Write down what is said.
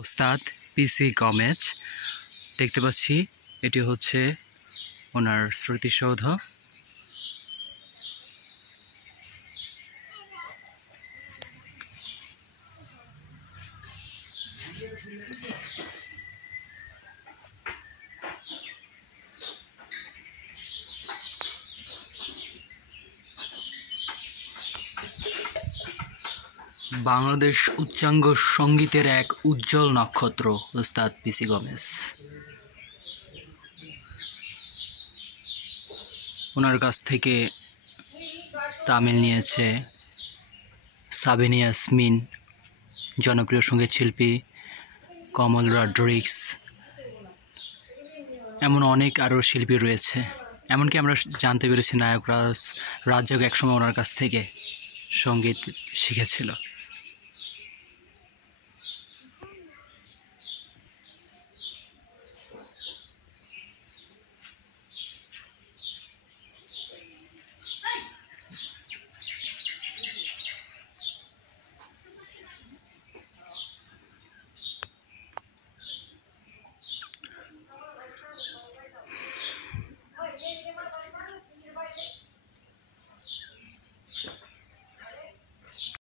ওস্তাদ পিসি গমেজ দেখতে পাচ্ছি, এটি হচ্ছে ওনার স্মৃতিসৌধ। বাংলাদেশ উচ্চাঙ্গ সঙ্গীতের এক উজ্জ্বল নক্ষত্র ওস্তাদ পিসি গমেজ। ওনার কাছ থেকে তামিল নিয়েছে সাবিনা ইয়াসমিন, জনপ্রিয় সঙ্গীত শিল্পী কমল রড্রিক্স, এমন অনেক আরও শিল্পী রয়েছে। এমনকি আমরা জানতে পেরেছি নায়ক রাজ্জাক একসময় ওনার কাছ থেকে সঙ্গীত শিখেছিল।